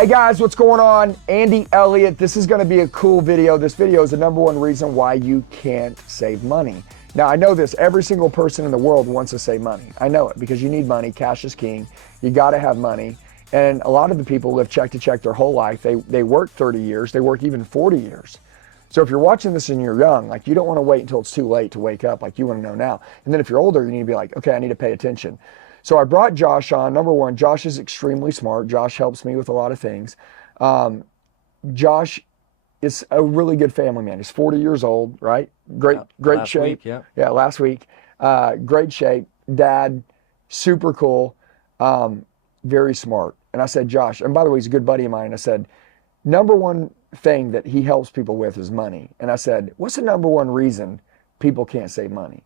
Hey guys, what's going on? Andy Elliott. This is going to be a cool video. This video is the number one reason why you can't save money. Now, I know this. Every single person in the world wants to save money. I know it because you need money. Cash is king. You got to have money. And a lot of the people live check to check their whole life. They work 30 years. They work even 40 years. So if you're watching this and you're young, like you don't want to wait until it's too late to wake up. Like you want to know now. And then if you're older, you need to be like, okay, I need to pay attention. So I brought Josh on. Number one, Josh is extremely smart. Josh helps me with a lot of things. Josh is a really good family man. He's 40 years old, right? Great shape. Week, yeah. Yeah, last week. Great shape. Dad, super cool, very smart. And I said, Josh, and by the way, he's a good buddy of mine. I said, number one thing that he helps people with is money. And I said, what's the number one reason people can't save money?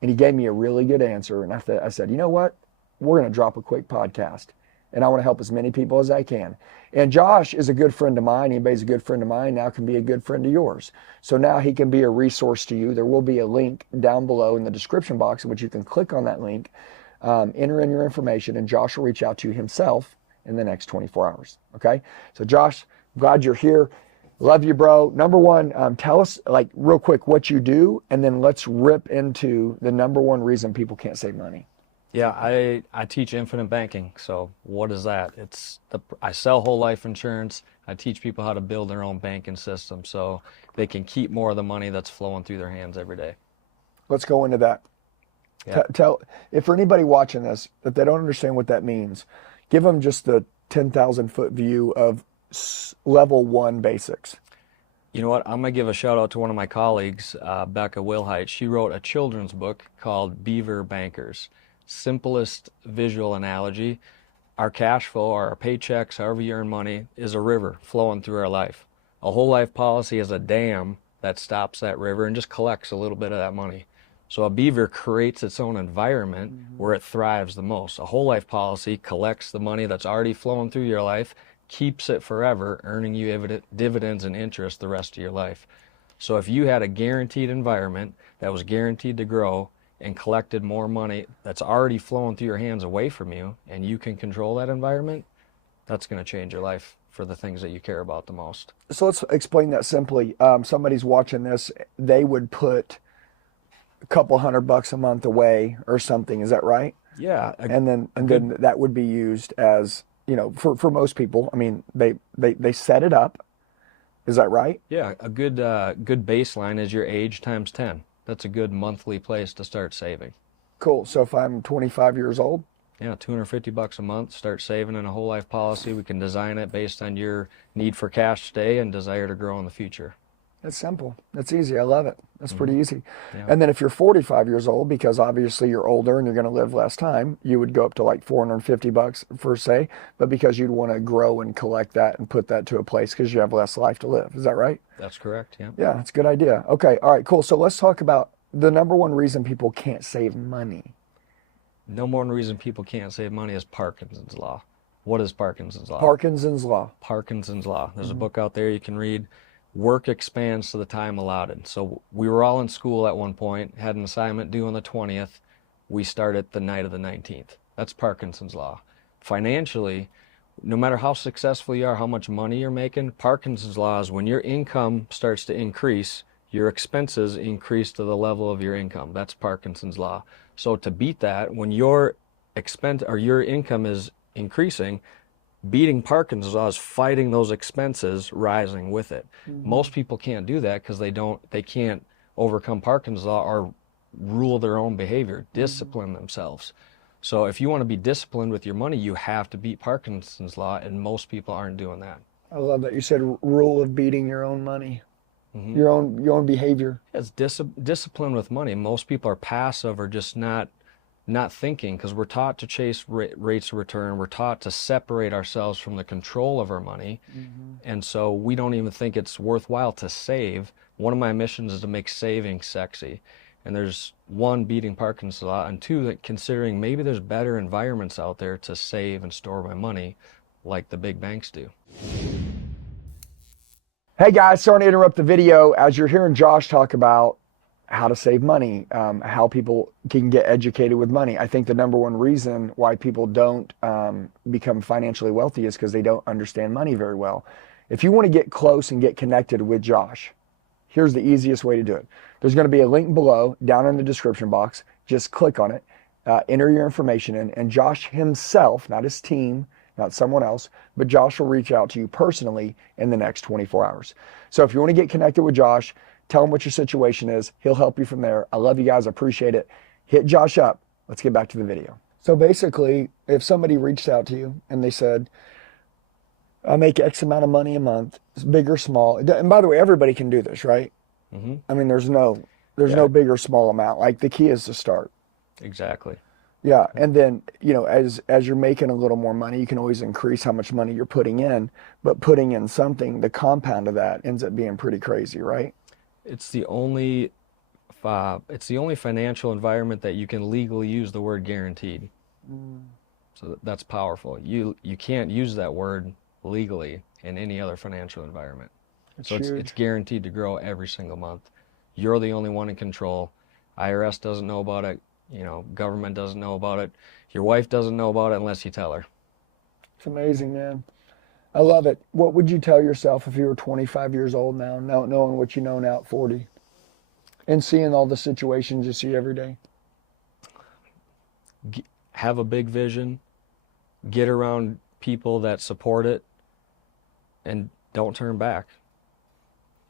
And he gave me a really good answer. And I said, you know what? We're going to drop a quick podcast. And I want to help as many people as I can. And Josh is a good friend of mine. Anybody's a good friend of mine now can be a good friend of yours. So now he can be a resource to you. There will be a link down below in the description box in which you can click on that link, enter in your information, and Josh will reach out to you himself in the next 24 hours. Okay? So Josh, glad you're here. Love you, bro. Number one, tell us like real quick what you do, and then let's rip into the number one reason people can't save money. Yeah, I teach infinite banking. So what is that? I sell whole life insurance. I teach people how to build their own banking system so they can keep more of the money that's flowing through their hands every day. Let's go into that. Yeah. Tell if for anybody watching this, if they don't understand what that means, give them just the 10,000 foot view of level one basics. You know what? I'm going to give a shout out to one of my colleagues, Becca Wilhite. She wrote a children's book called Beaver Bankers. Simplest visual analogy, our cash flow, our paychecks, however you earn money, is a river flowing through our life. A whole life policy is a dam that stops that river and just collects a little bit of that money. So a beaver creates its own environment where it thrives the most. A whole life policy collects the money that's already flowing through your life, keeps it forever, earning you dividends and interest the rest of your life. So if you had a guaranteed environment that was guaranteed to grow and collected more money that's already flowing through your hands away from you, and you can control that environment, that's going to change your life for the things that you care about the most. So let's explain that simply. Somebody's watching this, they would put a couple $100 a month away or something. Is that right? Yeah. And then that would be used as, you know, for most people. I mean, they set it up. Is that right? Yeah. A good baseline is your age times 10. That's a good monthly place to start saving. Cool. So if I'm 25 years old? Yeah, $250 a month, start saving in a whole life policy. We can design it based on your need for cash today and desire to grow in the future. That's simple. That's easy. I love it. That's pretty easy. Yeah. And then if you're 45 years old, because obviously you're older and you're going to live less time, you would go up to like $450 per se, but because you'd want to grow and collect that and put that to a place because you have less life to live. Is that right? That's correct, yeah. Yeah, that's a good idea. Okay, all right, cool. So let's talk about the number one reason people can't save money. Number one reason people can't save money is Parkinson's law. What is Parkinson's law? Parkinson's law. Parkinson's law. There's a book out there you can read. Work expands to the time allotted. So we were all in school at one point, had an assignment due on the 20th. We start at the night of the 19th. That's Parkinson's law. Financially, no matter how successful you are, how much money you're making, Parkinson's law is when your income starts to increase, your expenses increase to the level of your income. That's Parkinson's law. So to beat that, when your your income is increasing, beating Parkinson's law is fighting those expenses rising with it. Most people can't do that because they can't overcome Parkinson's law or rule their own behavior, discipline themselves. So if you want to be disciplined with your money, you have to beat Parkinson's law, and most people aren't doing that. I love that. You said rule of beating your own money, your own behavior. It's discipline with money. Most people are passive or just not thinking because we're taught to chase rates of return. We're taught to separate ourselves from the control of our money. And so we don't even think it's worthwhile to save. One of my missions is to make saving sexy. And there's one, beating Parkinson's law, and two, considering maybe there's better environments out there to save and store my money like the big banks do. Hey guys, sorry to interrupt the video. As you're hearing Josh talk about how to save money, how people can get educated with money. I think the number one reason why people don't become financially wealthy is because they don't understand money very well. If you want to get close and get connected with Josh, here's the easiest way to do it. There's going to be a link below down in the description box. Just click on it, enter your information in, and Josh himself, not his team, not someone else, but Josh will reach out to you personally in the next 24 hours. So if you want to get connected with Josh, tell him what your situation is. He'll help you from there. I love you guys. I appreciate it. Hit Josh up. Let's get back to the video. So basically, if somebody reached out to you and they said, I make X amount of money a month, big or small. And by the way, everybody can do this, right? Mm-hmm. I mean, there's no big or small amount. Like, the key is to start. Exactly. Yeah. And then, you know, as you're making a little more money, you can always increase how much money you're putting in, but putting in something, the compound of that ends up being pretty crazy, right? It's the only financial environment that you can legally use the word guaranteed. So that's powerful. You can't use that word legally in any other financial environment. So it's guaranteed to grow every single month. You're the only one in control. IRS doesn't know about it. You know, government doesn't know about it. Your wife doesn't know about it unless you tell her. It's amazing, man. I love it. What would you tell yourself if you were 25 years old now, knowing what you know now at 40, and seeing all the situations you see every day? Have a big vision. Get around people that support it, and don't turn back.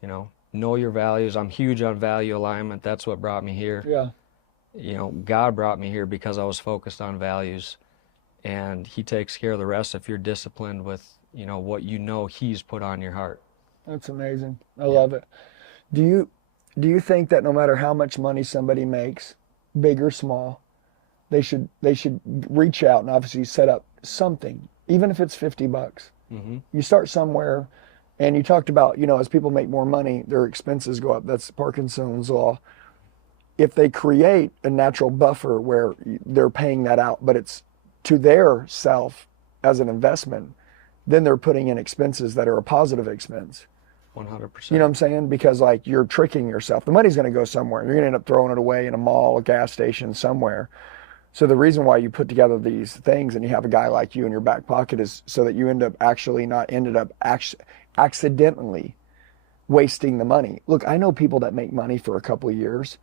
You know your values. I'm huge on value alignment. That's what brought me here. Yeah. You know, God brought me here because I was focused on values, and He takes care of the rest if you're disciplined with, you know, what you know He's put on your heart. That's amazing. I love it. Do you think that no matter how much money somebody makes, big or small, they should reach out and obviously set up something, even if it's $50? Mm-hmm. You start somewhere, and you talked about, you know, as people make more money, their expenses go up. That's Parkinson's law. If they create a natural buffer where they're paying that out, but it's to their self as an investment, then they're putting in expenses that are a positive expense. 100%. You know what I'm saying? Because, like, you're tricking yourself. The money's going to go somewhere. You're going to end up throwing it away in a mall, a gas station, somewhere. So the reason why you put together these things and you have a guy like you in your back pocket is so that you ended up accidentally wasting the money. Look, I know people that make money for a couple of years,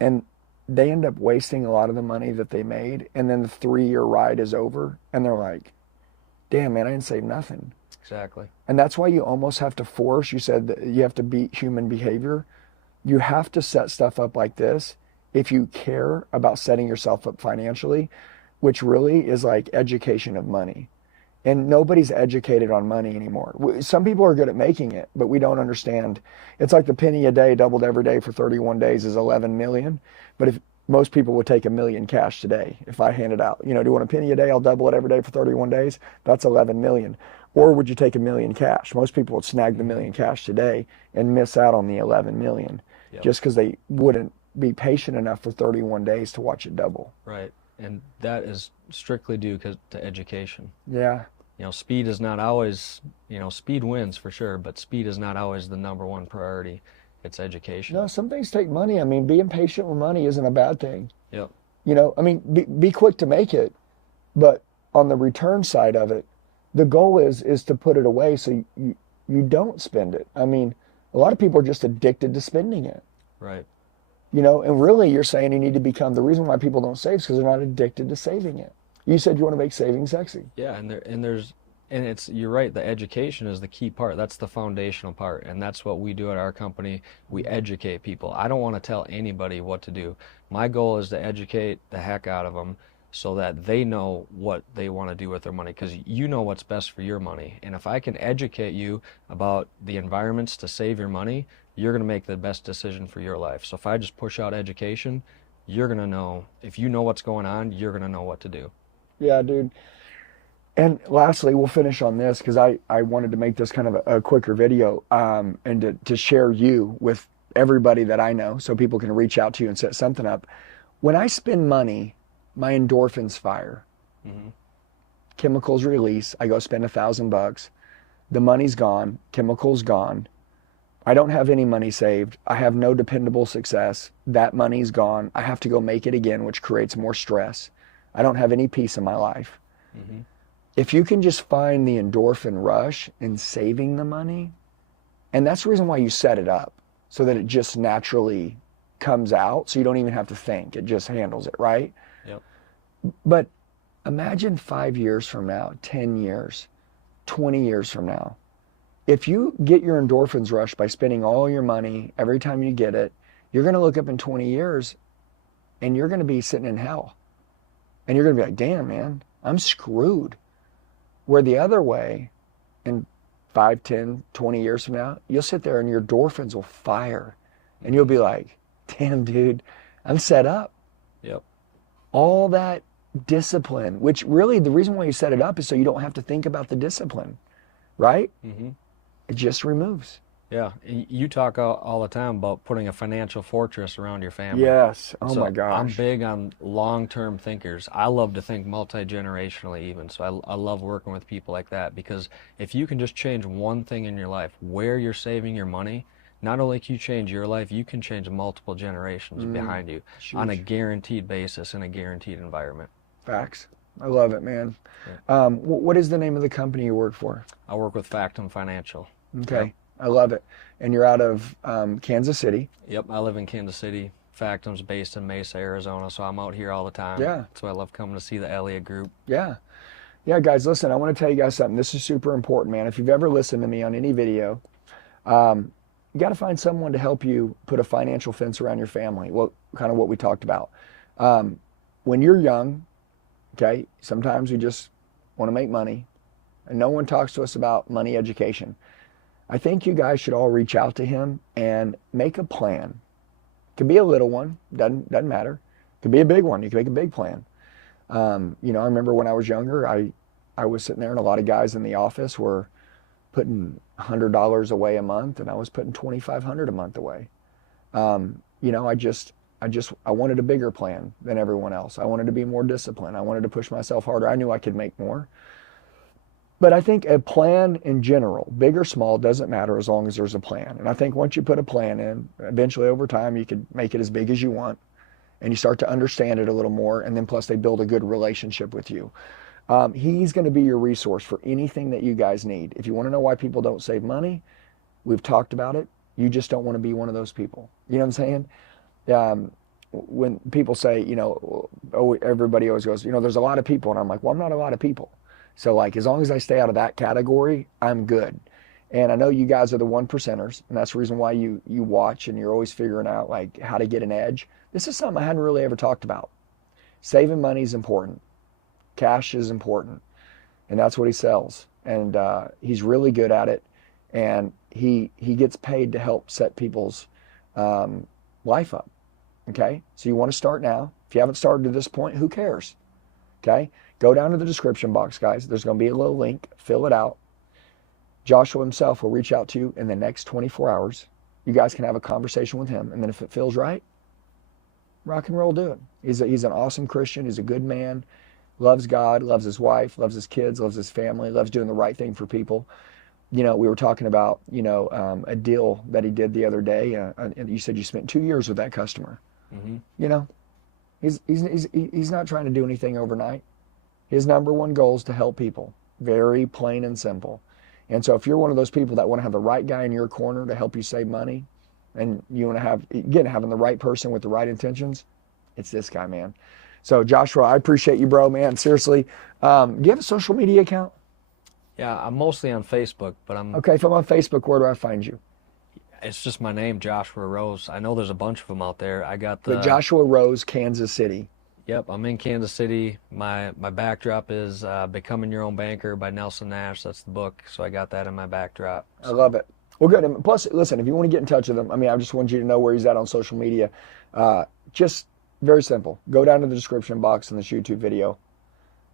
and they end up wasting a lot of the money that they made, and then the 3-year ride is over, and they're like, damn, man, I didn't save nothing. Exactly. And that's why you almost have to force, you said that you have to beat human behavior. You have to set stuff up like this if you care about setting yourself up financially, which really is like education of money. And nobody's educated on money anymore. Some people are good at making it, but we don't understand. It's like the penny a day doubled every day for 31 days is 11 million. But if most people would take $1 million cash today, if I hand it out, you know, do you want a penny a day? I'll double it every day for 31 days. That's 11 million. Or would you take $1 million cash? Most people would snag the $1 million cash today and miss out on the 11 million just because they wouldn't be patient enough for 31 days to watch it double. Right. And that is strictly due to education. Yeah. You know, speed is not always, you know, speed wins for sure, but speed is not always the number one priority. It's education. No, some things take money. I mean, being patient with money isn't a bad thing. Yep. You know, I mean, be quick to make it, but on the return side of it, the goal is to put it away so you don't spend it. I mean, a lot of people are just addicted to spending it. Right. You know, and really you're saying you need to become, the reason why people don't save is because they're not addicted to saving it. You said you want to make saving sexy. Yeah, and you're right, the education is the key part. That's the foundational part, and that's what we do at our company. We educate people. I don't want to tell anybody what to do. My goal is to educate the heck out of them so that they know what they want to do with their money, because you know what's best for your money. And if I can educate you about the environments to save your money, you're going to make the best decision for your life. So if I just push out education, you're going to know. If you know what's going on, you're going to know what to do. Yeah, dude. And lastly, we'll finish on this because I wanted to make this kind of a quicker video and to share you with everybody that I know so people can reach out to you and set something up. When I spend money, my endorphins fire. Chemicals release. I go spend $1,000. The money's gone. Chemicals gone. I don't have any money saved. I have no dependable success. That money's gone. I have to go make it again, which creates more stress. I don't have any peace in my life. Mm-hmm. If you can just find the endorphin rush in saving the money, and that's the reason why you set it up, so that it just naturally comes out, so you don't even have to think. It just handles it, right? Yep. But imagine 5 years from now, 10 years, 20 years from now, if you get your endorphins rush by spending all your money every time you get it, you're going to look up in 20 years and you're going to be sitting in hell. And you're going to be like, damn, man, I'm screwed. Where the other way, in 5, 10, 20 years from now, you'll sit there and your endorphins will fire. And you'll be like, damn, dude, I'm set up. Yep. All that discipline, which really the reason why you set it up is so you don't have to think about the discipline, right? Mm-hmm. It just removes. Yeah, you talk all the time about putting a financial fortress around your family. Yes. Oh so my gosh. I'm big on long-term thinkers. I love to think multi-generationally even. So I love working with people like that, because if you can just change one thing in your life, where you're saving your money, not only can you change your life, you can change multiple generations behind you on a guaranteed basis in a guaranteed environment. Facts. I love it, man. Yeah. What is the name of the company you work for? I work with Factum Financial. Okay. Yep. I love it. And you're out of Kansas City. Yep, I live in Kansas City. Factum's based in Mesa, Arizona, so I'm out here all the time. Yeah. So I love coming to see the Elliott Group. Yeah. Yeah, guys, listen, I want to tell you guys something. This is super important, man. If you've ever listened to me on any video, you got to find someone to help you put a financial fence around your family. Well, kind of what we talked about. When you're young, okay, sometimes we just want to make money, and no one talks to us about money education. I think you guys should all reach out to him and make a plan. Could be a little one, doesn't matter. Could be a big one. You can make a big plan. You know, I remember when I was younger, I was sitting there, and a lot of guys in the office were putting $100 away a month, and I was putting $2,500 a month away. You know, I wanted a bigger plan than everyone else. I wanted to be more disciplined. I wanted to push myself harder. I knew I could make more. But I think a plan in general, big or small, doesn't matter as long as there's a plan. And I think once you put a plan in, eventually over time, you could make it as big as you want, and you start to understand it a little more, and then plus they build a good relationship with you. He's going to be your resource for anything that you guys need. If you want to know why people don't save money, we've talked about it. You just don't want to be one of those people. You know what I'm saying? When people say, you know, oh, everybody always goes, you know, there's a lot of people. And I'm like, well, I'm not a lot of people. So like, as long as I stay out of that category, I'm good. And I know you guys are the 1%ers, and that's the reason why you watch and you're always figuring out like how to get an edge. This is something I hadn't really ever talked about. Saving money is important. Cash is important. And that's what he sells. And he's really good at it. And he gets paid to help set people's life up. Okay? So you want to start now. If you haven't started to this point, who cares? Okay? Go down to the description box, guys. There's going to be a little link. Fill it out. Joshua himself will reach out to you in the next 24 hours. You guys can have a conversation with him. And then if it feels right, rock and roll, do it. He's an awesome Christian. He's a good man. Loves God, loves his wife, loves his kids, loves his family, loves doing the right thing for people. You know, we were talking about, you know, a deal that he did the other day. And you said you spent 2 years with that customer. Mm-hmm. You know, he's not trying to do anything overnight. His number one goal is to help people. Very plain and simple. And so if you're one of those people that want to have the right guy in your corner to help you save money, and you want to have, again, having the right person with the right intentions, it's this guy, man. So Joshua, I appreciate you, bro, man. Seriously. Do you have a social media account? Yeah, I'm mostly on Facebook, but I'm... Okay, if I'm on Facebook, where do I find you? It's just my name, Joshua Rose. I know there's a bunch of them out there. I got the... Joshua Rose, Kansas City. Yep, I'm in Kansas City. My backdrop is Becoming Your Own Banker by Nelson Nash. That's the book, so I got that in my backdrop. So. I love it. Well, good. And plus, listen, if you want to get in touch with him, I mean, I just want you to know where he's at on social media. Just very simple. Go down to the description box in this YouTube video.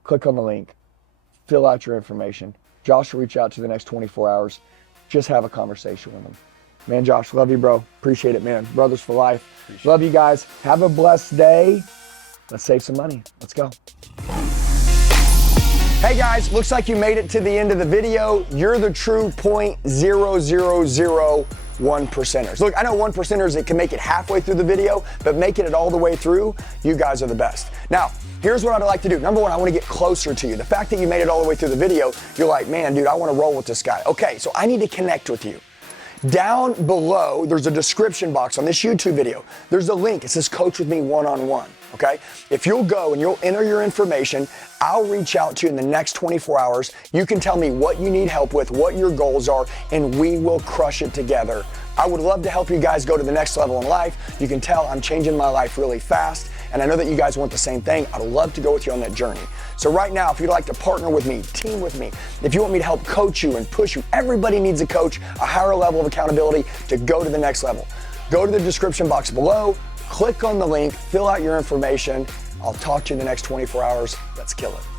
Click on the link. Fill out your information. Josh will reach out to you the next 24 hours. Just have a conversation with him. Man, Josh, love you, bro. Appreciate it, man. Brothers for life. Love you guys. Have a blessed day. Let's save some money. Let's go. Hey guys, looks like you made it to the end of the video. You're the true .000 one percenters. Look, I know one percenters that can make it halfway through the video, but making it all the way through, you guys are the best. Now, here's what I'd like to do. Number one, I want to get closer to you. The fact that you made it all the way through the video, you're like, man, dude, I want to roll with this guy. Okay, so I need to connect with you. Down below, there's a description box on this YouTube video. There's a link. It says Coach with Me one-on-one, okay? If you'll go and you'll enter your information, I'll reach out to you in the next 24 hours. You can tell me what you need help with, what your goals are, and we will crush it together. I would love to help you guys go to the next level in life. You can tell I'm changing my life really fast, and I know that you guys want the same thing. I'd love to go with you on that journey. So right now, if you'd like to partner with me, team with me, if you want me to help coach you and push you, everybody needs a coach, a higher level of accountability to go to the next level. Go to the description box below, click on the link, fill out your information. I'll talk to you in the next 24 hours. Let's kill it.